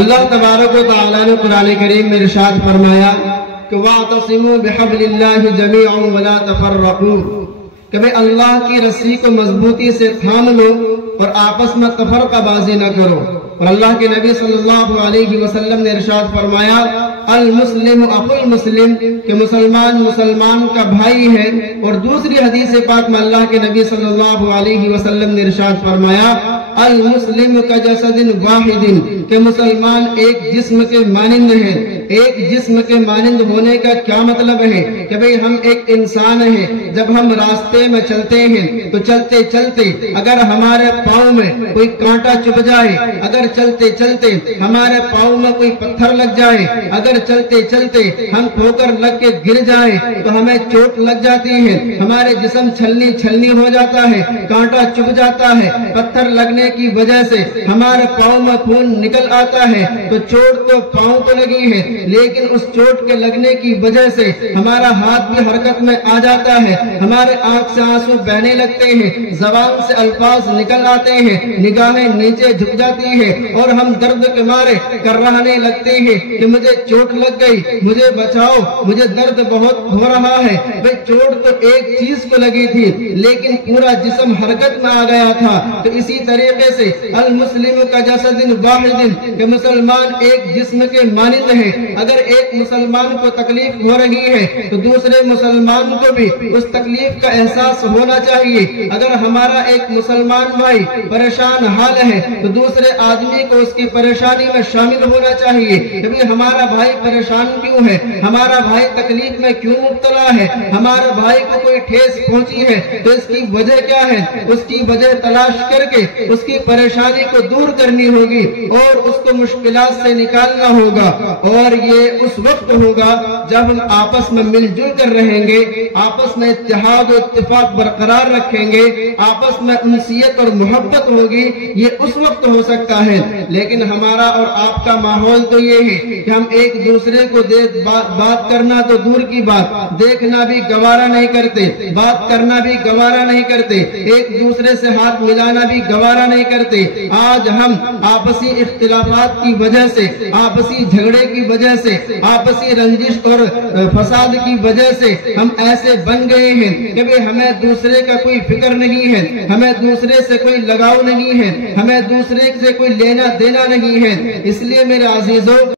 اللہ تبارک و تعالیٰ نے قرآن کریم میں ارشاد فرمایا کہ وَاعْتَصِمُوا بِحَبْلِ اللَّهِ جَمِيعًا وَلَا تَفَرَّقُوا، کہ بھئی اللہ کی رسی کو مضبوطی سے تھام لو اور آپس میں تفرقہ بازی نہ کرو۔ اور اللہ کے نبی صلی اللہ علیہ وسلم نے ارشاد فرمایا المسلم اخو المسلم، کہ مسلمان مسلمان کا بھائی ہے۔ اور دوسری حدیث پاک میں اللہ کے نبی صلی اللہ علیہ وسلم نے ارشاد فرمایا المسلم کجسد واحد، کہ مسلمان ایک جسم کے مانند ہے۔ ایک جسم کے مانند ہونے کا کیا مطلب ہے کہ بھئی ہم ایک انسان ہیں، جب ہم راستے میں چلتے ہیں تو چلتے چلتے اگر ہمارے پاؤں میں کوئی کانٹا چبھ جائے، اگر چلتے چلتے ہمارے پاؤں میں کوئی پتھر لگ جائے، اگر چلتے چلتے ہم ٹھوکر لگ کے گر جائیں تو ہمیں چوٹ لگ جاتی ہے، ہمارے جسم چھلنی چھلنی ہو جاتا ہے، کانٹا چبھ جاتا ہے، پتھر لگنے کی وجہ سے ہمارے پاؤں میں خون نکل آتا ہے، تو چوٹ تو پاؤں کو لگی ہے، لیکن اس چوٹ کے لگنے کی وجہ سے ہمارا ہاتھ بھی حرکت میں آ جاتا ہے، ہمارے آنکھ سے آنسو بہنے لگتے ہیں، زبان سے الفاظ نکل آتے ہیں، نگاہیں نیچے جھک جاتی ہے اور ہم درد کے مارے کرہنے لگتے ہیں کہ مجھے چوٹ لگ گئی، مجھے بچاؤ، مجھے درد بہت ہو رہا ہے۔ بھئی چوٹ تو ایک چیز کو لگی تھی لیکن پورا جسم حرکت میں آ گیا تھا۔ تو اسی طریقے سے المسلم کا جسد واحد، کہ مسلمان ایک جسم کے مانند ہے۔ اگر ایک مسلمان کو تکلیف ہو رہی ہے تو دوسرے مسلمان کو بھی اس تکلیف کا احساس ہونا چاہیے۔ اگر ہمارا ایک مسلمان بھائی پریشان حال ہے تو دوسرے آدمی کو اس کی پریشانی میں شامل ہونا چاہیے کہ ہمارا بھائی پریشان کیوں ہے، ہمارا بھائی تکلیف میں کیوں مبتلا ہے، ہمارے بھائی کو کوئی ٹھیس پہنچی ہے تو اس کی وجہ کیا ہے، اس کی وجہ تلاش کر کے اس کی پریشانی کو دور کرنی ہوگی اور اس کو مشکلات سے نکالنا ہوگا۔ اور یہ اس وقت ہوگا جب ہم آپس میں مل جل کر رہیں گے، آپس میں اتحاد و اتفاق برقرار رکھیں گے، آپس میں انسیت اور محبت ہوگی، یہ اس وقت ہو سکتا ہے۔ لیکن ہمارا اور آپ کا ماحول تو یہ ہے کہ ہم ایک دوسرے کو بات کرنا تو دور کی بات، دیکھنا بھی گوارا نہیں کرتے، بات کرنا بھی گوارا نہیں کرتے، ایک دوسرے سے ہاتھ ملانا بھی گوارا نہیں کرتے۔ آج ہم آپسی اختلافات کی وجہ سے، آپسی جھگڑے کی وجہ سے، آپسی رنجش اور فساد کی وجہ سے ہم ایسے بن گئے ہیں کہ ہمیں دوسرے کا کوئی فکر نہیں ہے، ہمیں دوسرے سے کوئی لگاؤ نہیں ہے، ہمیں دوسرے سے کوئی لینا دینا نہیں ہے۔ اس لیے میرے عزیزوں